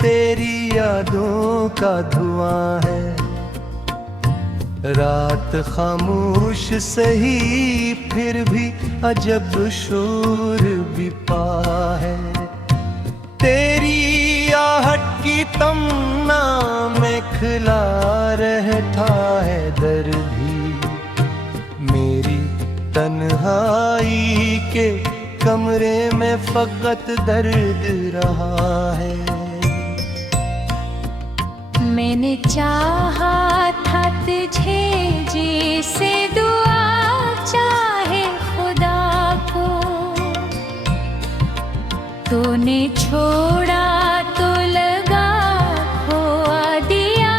तेरी यादों का धुआं है। रात खामोश सही फिर भी अजब शोर बिपा है। तेरी आहट की तमन्ना में खिला रहता है दर्द भी। मेरी तन्हाई के कमरे में फकत दर्द रहा है। मैंने चाहा था तुझे जैसे दुआ चाहे खुदा को, तूने छोड़ा तो लगा खोआ दिया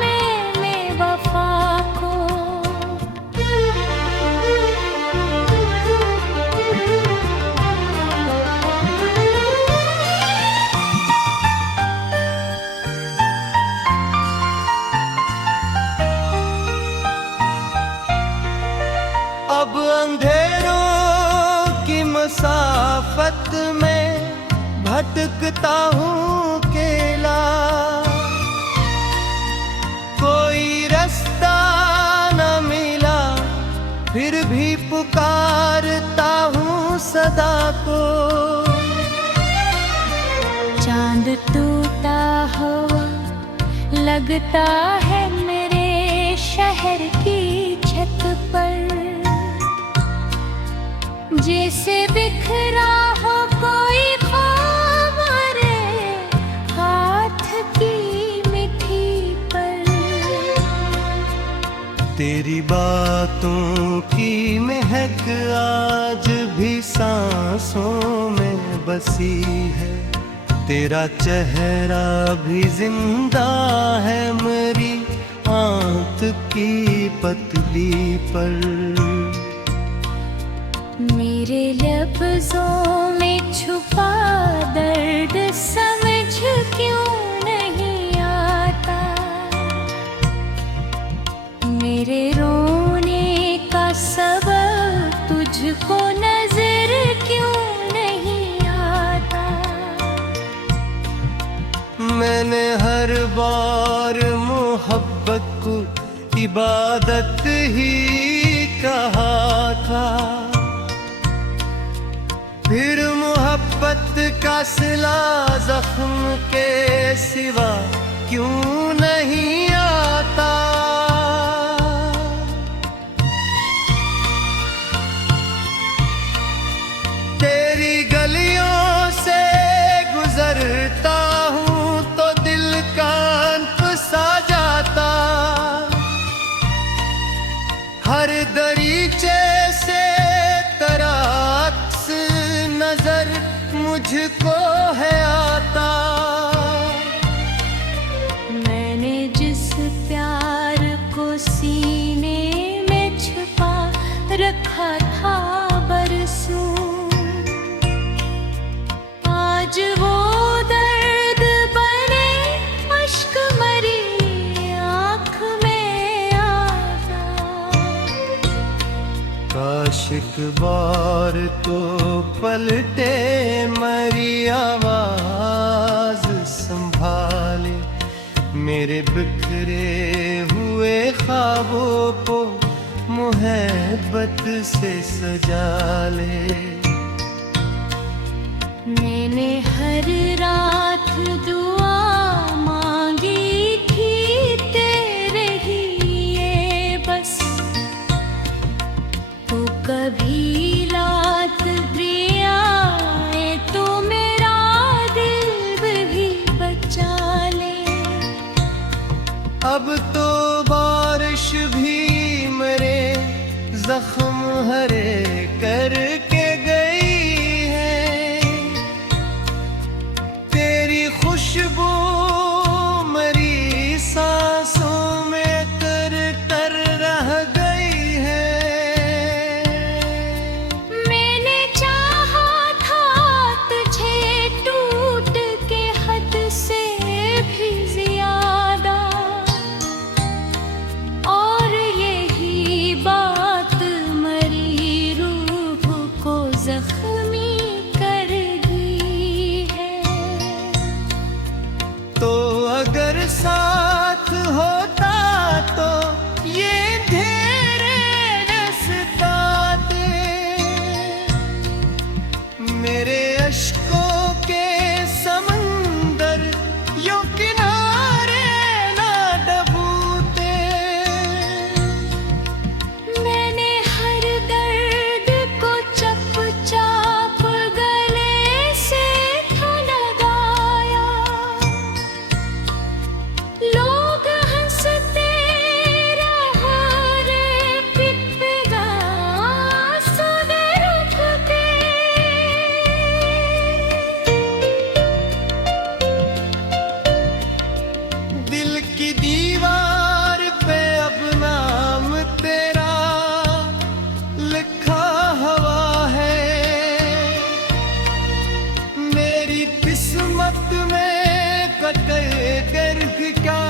मैंने वफा को। अब अंधेरों की मसाफत में भटकता हूँ अकेला। कोई रास्ता न मिला फिर भी पुकारता हूँ सदा को। चांद टूटा हुआ लगता है मेरे शहर की छत पर, जैसे बिखरा हो कोई ख्वाब हाथ की मिट्टी पर। तेरी बातों की महक आज भी सांसों में बसी है। तेरा चेहरा भी जिंदा है मेरी आंख की पतली पर। मेरे लफ्जों में छुपा दर्द समझ क्यों नहीं आता। मेरे रोने का सबब तुझको नजर क्यों नहीं आता। मैंने हर बार मोहब्बत को इबादत ही कहा था, फिर मोहब्बत का सिला जख्म के सिवा क्यों नहीं आता। तेरी गलियों से गुजरता हूँ तो दिल कांप सा जाता। हर दरीचे से तराक्स नजर मुझको है आता। मैंने जिस प्यार को सीने में छुपा रखा था बरसों, आज वो दर्द बने अश्क मरी आँख में आता। काश एक बार तो पलटे मरी आवाज संभाले। मेरे बिखरे हुए ख्वाबों को मोहब्बत से सजा ले। मैंने हर रात दुआ मांगी थी तेरे ही ये बस, तू कभी लात भी आए तो मेरा दिल भी बचा ले। अब तो बारिश भी मेरे जख्म हरे करके गई है। तेरी खुशबू मेरी सांसों में कर कर रह गई है। मैंने चाहा था तुझे टूट के हद से भी ज्यादा, और यही बात मरी रूह को जख्मी कर दी है। साथ होता तो ये अंधेरे न सताते। मेरे अश्कों के समंदर यूं किनारे ना डबूते। मैंने हर दर्द को चुपचाप गले से था लगाया। लोग हंसते रहा रे पिपगा सुने रुकते। दिल की दीवार पे अब नाम तेरा लिखा हुआ है। मेरी किस्मत में कटे गर्ग का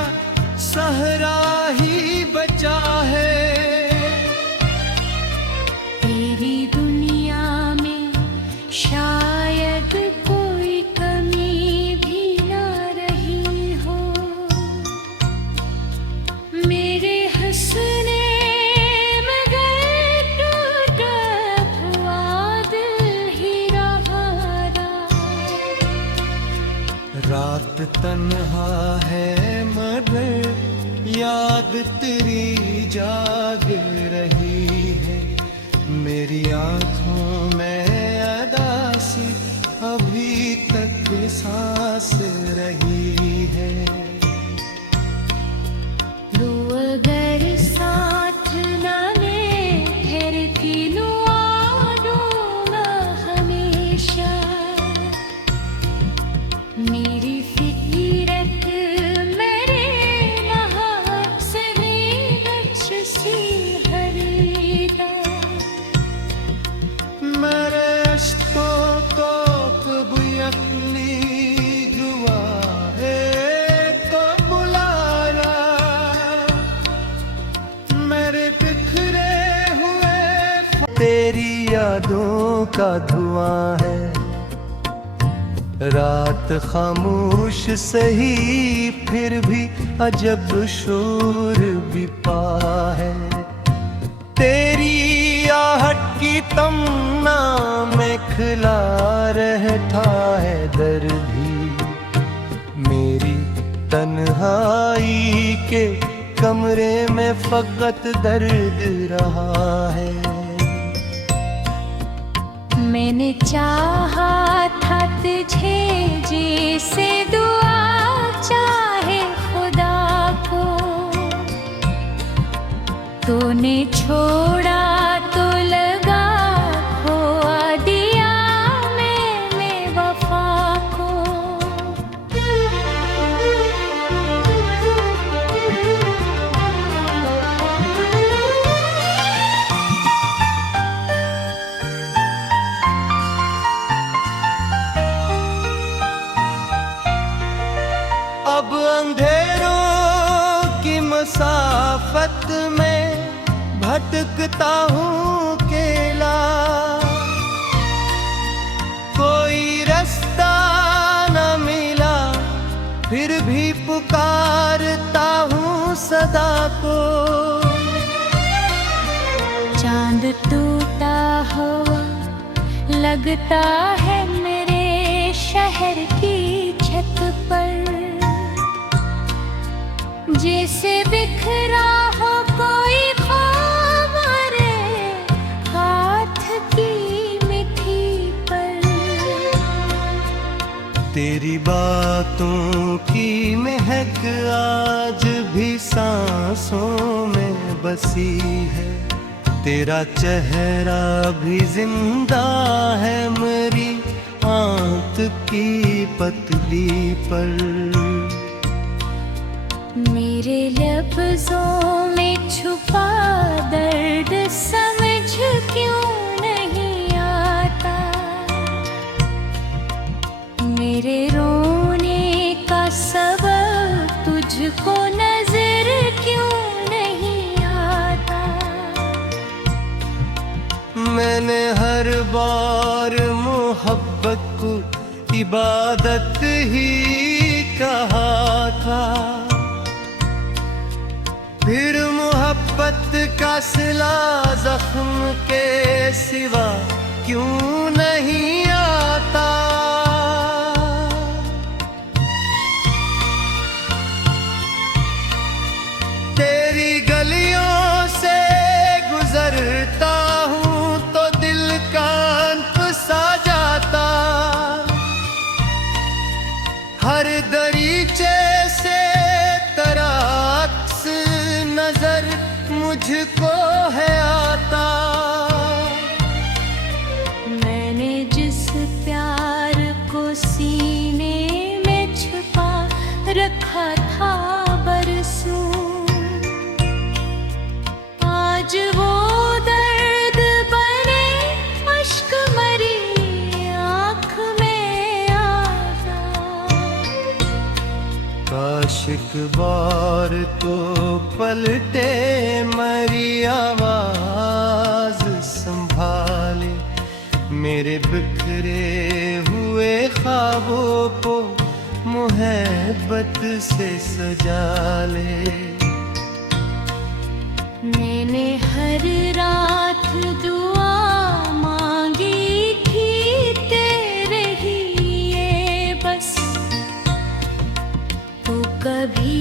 सहरा ही बचा है। तेरी दुनिया में शायद कोई कमी भी ना रही हो। मेरे हंसने मगर टूटा हुआ दिल ही रहा। रात तन्हा है मगर याद तेरी जाग रही है। मेरी आंखों में अदासी अभी तक सांस रही है। लो अगर साथ ना ले फिर किलुआ दूंगा हमेशा। मेरी फितरत मेरे यहाँ से भी नक्श सी हरीदा। मेरे अश्कों को कब अपनी दुआएं को बुलाया। मेरे बिखरे हुए तेरी यादों का धुआं है। रात खामोश सही फिर भी अजब शोर भी पा है। तेरी आहट की तमन्ना में खिला रहता है दर्द भी। मेरी तन्हाई के कमरे में फकत दर्द रहा है। मैंने चाहा था तुझे जैसे दुआ चाहे खुदा को। तूने छोड़ा तो लगा खोआ दिया मैंने वफा को। अब अंधेरों की मसाफत में भटकता हूँ अकेला। कोई रास्ता न मिला फिर भी पुकारता हूँ सदा को। चांद टूटा हुआ लगता है मेरे शहर की छत पर। जैसे बिखरा हो कोई ख्वाब रे हाथ की मिट्टी पर। तेरी बातों की महक आज भी सांसों में बसी है। तेरा चेहरा भी जिंदा है मेरी आंत की पतली पर। मेरे लफ्जों में छुपा दर्द समझ क्यों नहीं आता। मेरे रोने का सबब तुझको नजर क्यों नहीं आता। मैंने हर बार मोहब्बत को इबादत ही कहा था। फासला जख्म के सिवा क्यों नहीं आता। तेरी गलियों से गुजरता हूँ तो दिल कांप सा जाता। हर दरीचे से तराक्स नजर मुझको है आता। मैंने जिस प्यार को सीने में छुपा रखा था बरसों, आज वो दर्द बने अश्क मरी आँख में आता। काश एक बार तो पलटे मरी आवाज संभाले, मेरे बिखरे हुए ख्वाबों को मोहब्बत से सजा ले। मैंने हर रात दुआ मांगी थी तेरे लिए बस, तू कभी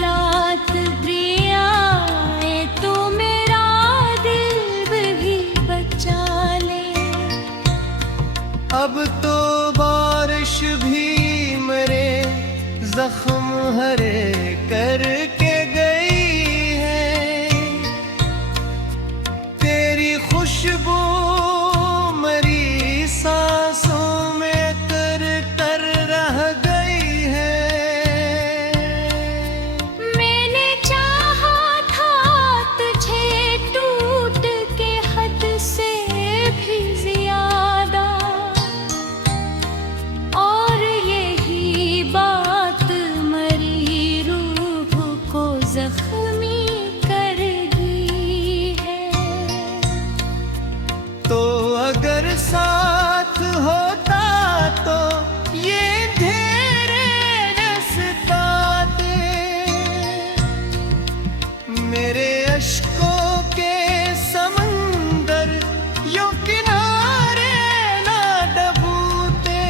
लात प्रियाए तो मेरा दिल भी बचा ले। अब तो बारिश भी मेरे जख्म हरे करके गई है। तेरी खुशबू मरी सांसों में कर कर रह गई है। मैंने चाहा था तुझे टूट के हद से भी ज्यादा, और यही बात मरी रूह को जख्मी कर दी है। तो अगर साथ होता तो ये धेरे न सताते। मेरे अश्कों के समंदर यूं किनारे ना डबूते।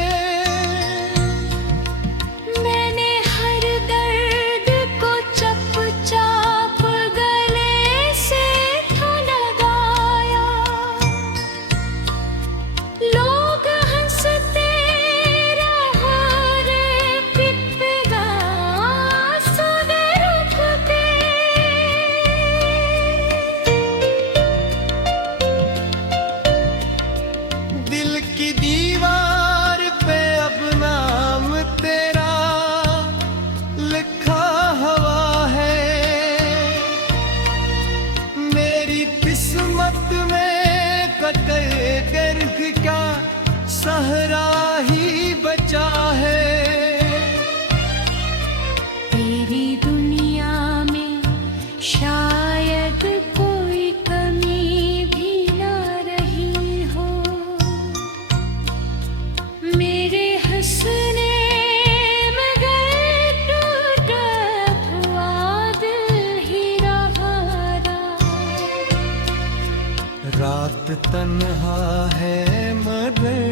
मैंने हर दर्द को चुपचाप गले से था लगाया। लोग हंसते रहा रे पिपगा सुने रुकते। दिल की दीवार पे अब नाम तेरा लिखा हुआ है। मेरी किस्मत में कतई गर्भ का सहरा ही बचा है। तेरी दुनिया में शायद कोई कमी भी ना रही हो। मेरे हंसने मगर टूटा हुआ दिल ही रहा। रात तन्हा है मगर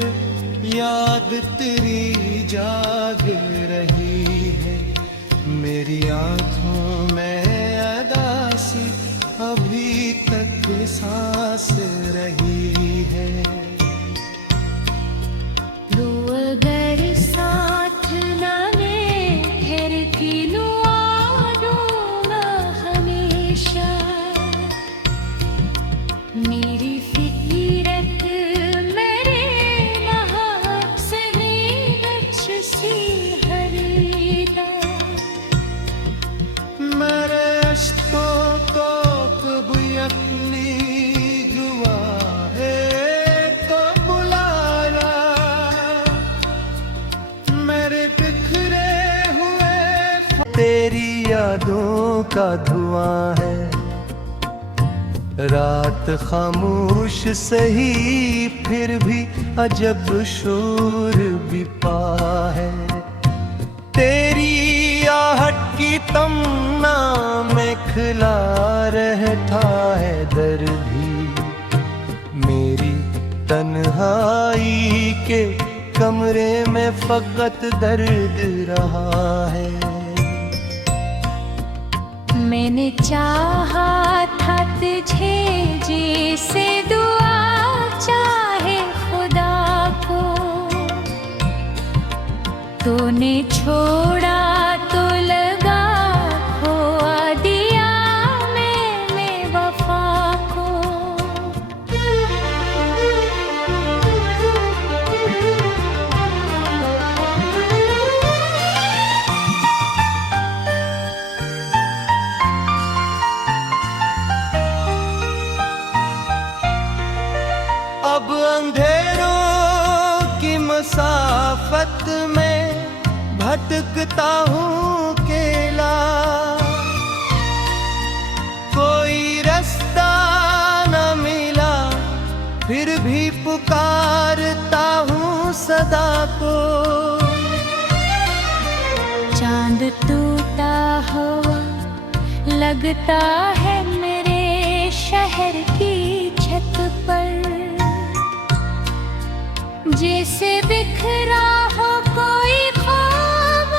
याद तेरी जाग रही है। मेरी आँखों में अदासी अभी तक सांस रही है। तू अगर साथ ना ले फिर किनुआ दूंगा हमेशा। मेरी फिकिरत मेरे नहाक से गच्छ सी हरीदा। मेरे अश्कों को कब अपनी दुआ है तो बुलाना। मेरे बिखरे हुए तेरी यादों का धुआं है। रात खामोश सही फिर भी अजब शोर भी पा है। तेरी आहट की तमन्ना में खिला रहता है दर के कमरे में फकत दर्द रहा है। मैंने चाहा था तुझे जैसे दुआ चाहे खुदा को, तूने छोड़ा तो लगा खोआ दिया मैंने वफा को। अब अंधेरों की मसाफत में भटकता हूँ अकेला, कोई रास्ता न मिला फिर भी पुकारता हूँ सदा को। चांद टूटा हुआ लगता है मेरे शहर की छत पर, जैसे बिखरा हो कोई ख्वाब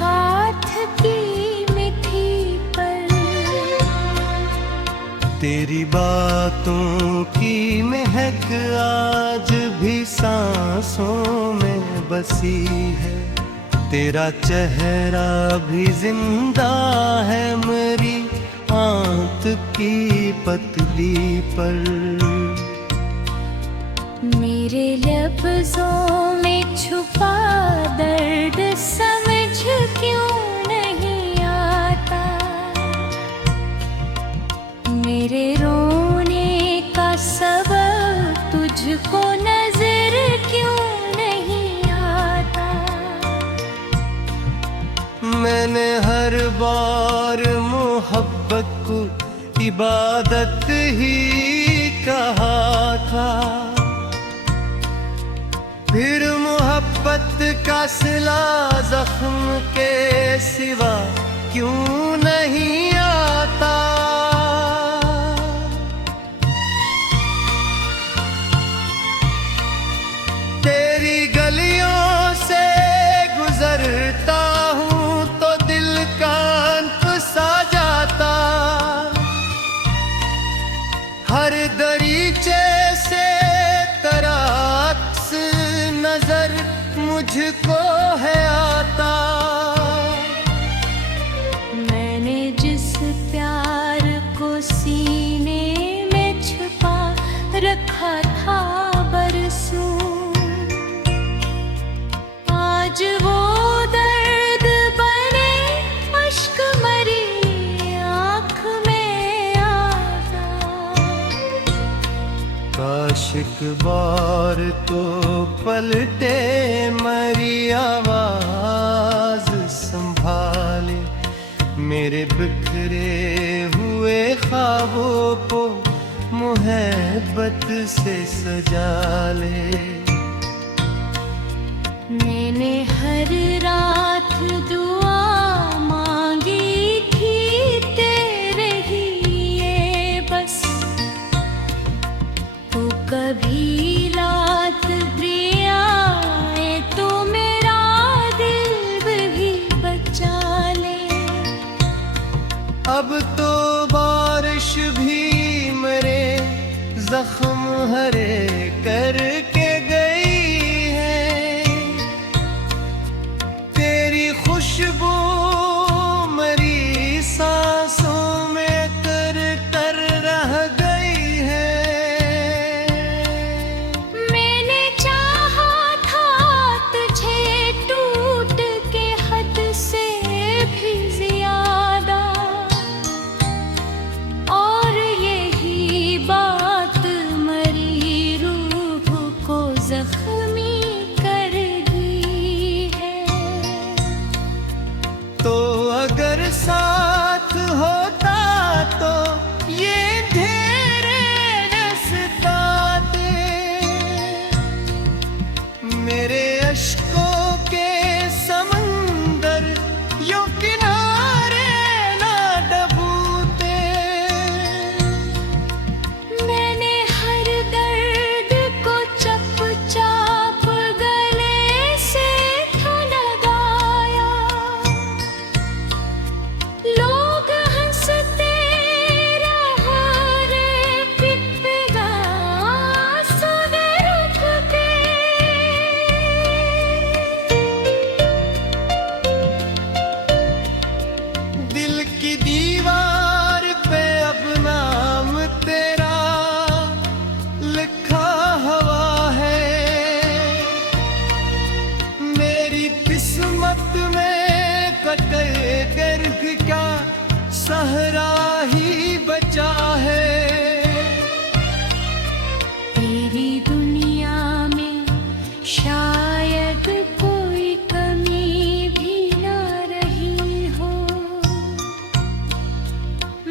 हाथ की मिट्टी पर। तेरी बातों की महक आज भी सांसों में बसी है, तेरा चेहरा भी जिंदा है मेरी आंत की पतली पर। मेरे लफ्ज़ों में छुपा दर्द समझ क्यों नहीं आता, मेरे रोने का सबब तुझको नजर क्यों नहीं आता। मैंने हर बार मोहब्बत को इबादत ही कहा था, फिर मोहब्बत का सिला जख्म के सिवा क्यों नहीं आता। तेरी गलियों से गुजरता हूँ तो दिल कांप सा जाता, हर दरीचे से तराक्स नजर मुझको है आता। मैंने जिस प्यार को सीने में छुपा रखा था बरसों, आज वो दर्द बने अश्क मरी आँख में आता। काश एक बार तो पलटे मरी आवाज संभाले, मेरे बिखरे हुए ख्वाबों को मोहब्बत से सजा ले। मैंने हर रात दुआ मांगी थी तेरे ही ये बस, तू कभी रात भी आए तो मेरा दिल भी बचा ले। अब तो बारिश भी मेरे जख्म हरे करके गई है, तेरी खुशबू मेरी सांसों में कर कर रह गई है। मैंने चाहा था तुझे टूट के हद से भी ज्यादा, और यही बात मरी रूह को जख्मी कर दी है। की दीवार पे अब नाम तेरा लिखा हुआ है। मेरी किस्मत में कटे गर्भ का सहरा ही बचा है। तेरी दुनिया में शायद कोई कमी भी ना रही हो।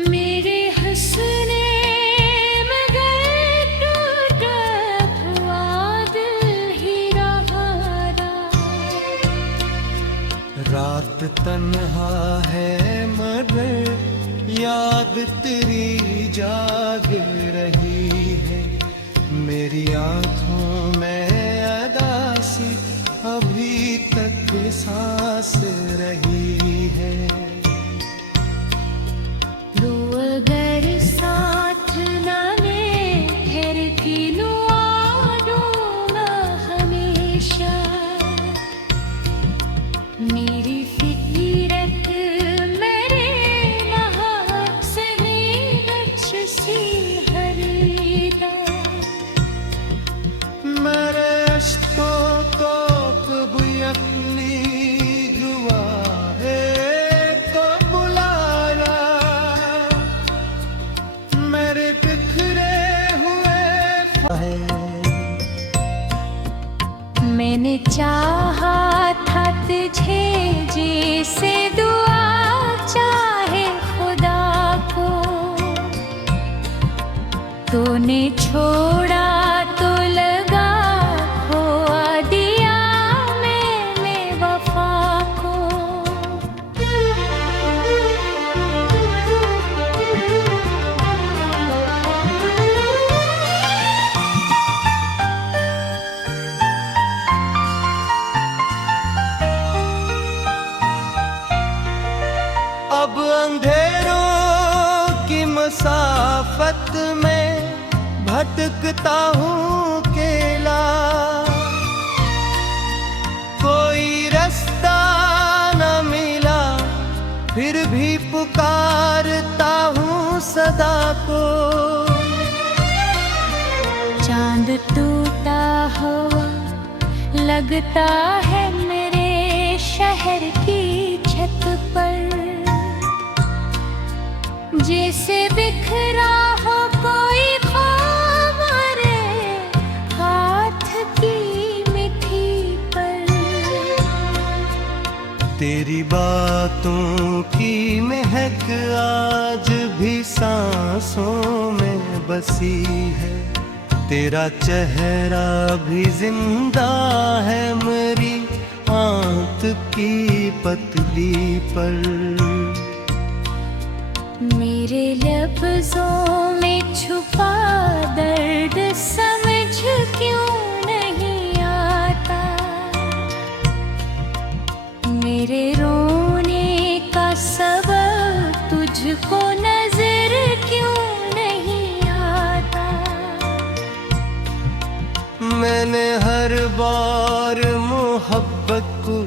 मेरे हंसने मगर टूटा हुआ दिल ही रहा। रात तन्हा है मगर याद तेरी जाग रही है। मेरी आँखों में अदासी अभी तक सांस रही है। दो अगर साथ न में फिर किनुआ दूंगा हमेशा। मेरी फितरत मेरे नहाक से भी नक्श सी हरीदा। मेरे अश्कों को कब अपनी दुआएं को बुलाया। मेरे बिखरे हुए मैंने चाहा था तुझे जैसे दुआ चाहे खुदा को। तूने छोड़ा तो लगा खोआ दिया मैंने वफा को। अब अंधेरों की मसाफत में भटकता हूँ केला। कोई रास्ता न मिला फिर भी पुकारता हूँ सदा को। चांद टूटा हुआ लगता है मेरे शहर की छत पर। जैसे बिखरा हो कोई ख्वाब मेरे हाथ की मिट्टी पर। तेरी बातों की महक आज भी सांसों में बसी है। तेरा चेहरा भी जिंदा है मेरी आंत की पतली पर। मेरे लफ्जों में छुपा दर्द समझ क्यों नहीं आता। मेरे रोने का सबब तुझको नजर क्यों नहीं आता। मैंने हर बार मोहब्बत को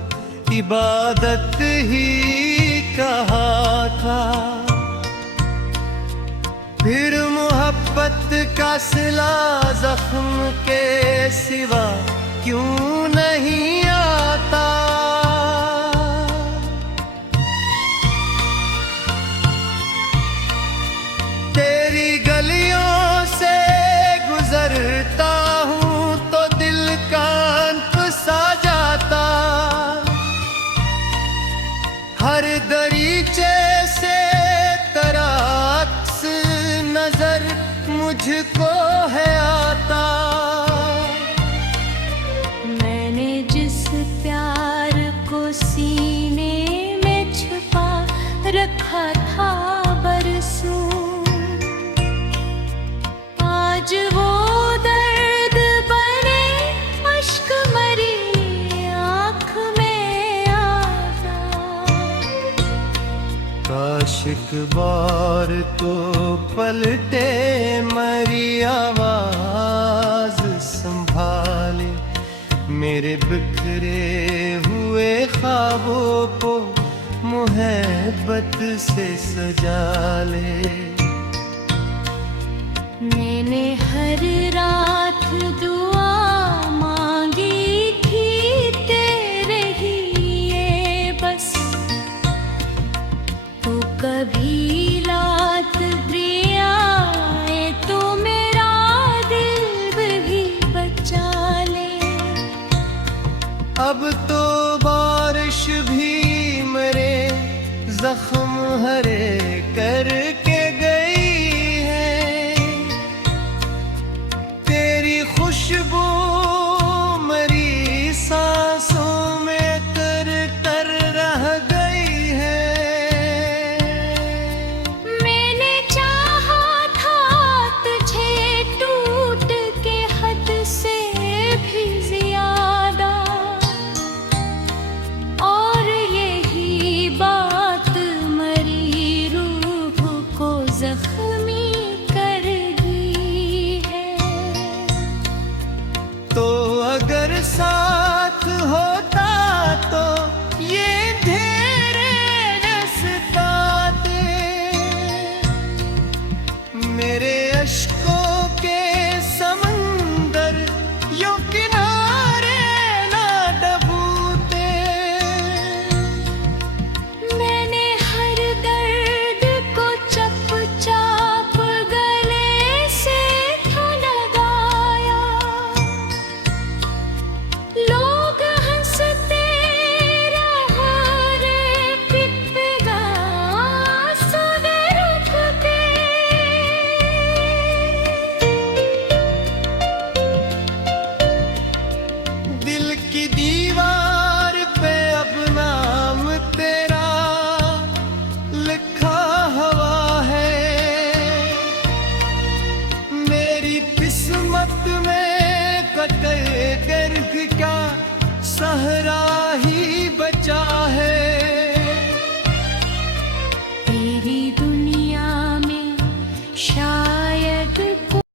इबादत ही कहा था। फिर मोहब्बत का सिला जख्म के सिवा क्यों नहीं आता। तेरी गलियों से गुजरता हूँ तो दिल कांप सा जाता। हर दरीचे से तराक्स नजर मुझको है आता। मैंने जिस प्यार को सीने में छुपा रखा था बरसों। आज वो दर्द बने अश्क मरी आँख में आता। काश एक बार तो पलटे मरी आवाज संभाले। मेरे बिखरे हुए ख्वाबों को मोहब्बत से सजा ले। मैंने हर रात दुआ मांगी थी तेरे ही ये बस, तू कभी लात दिया तो मेरा दिल भी बचा ले। अब तो बारिश भी मरे जख्म हरे करके गई है, तेरी खुशबू मरी सांसों में कर कर रह गई है। मैंने चाहा था तुझे टूट के हद से भी ज्यादा, और यही बात मरी रूह को जख्मी कर दी है। तो अगर साथ होता तो ये अंधेरे न सताते, मेरे अश्कों के समंदर यूं किनारे ना डबूते। मैंने हर दर्द को चुपचाप गले से था लगाया, लोग हंसते रहा रे पिपगा सवे रुक के। दिल की दी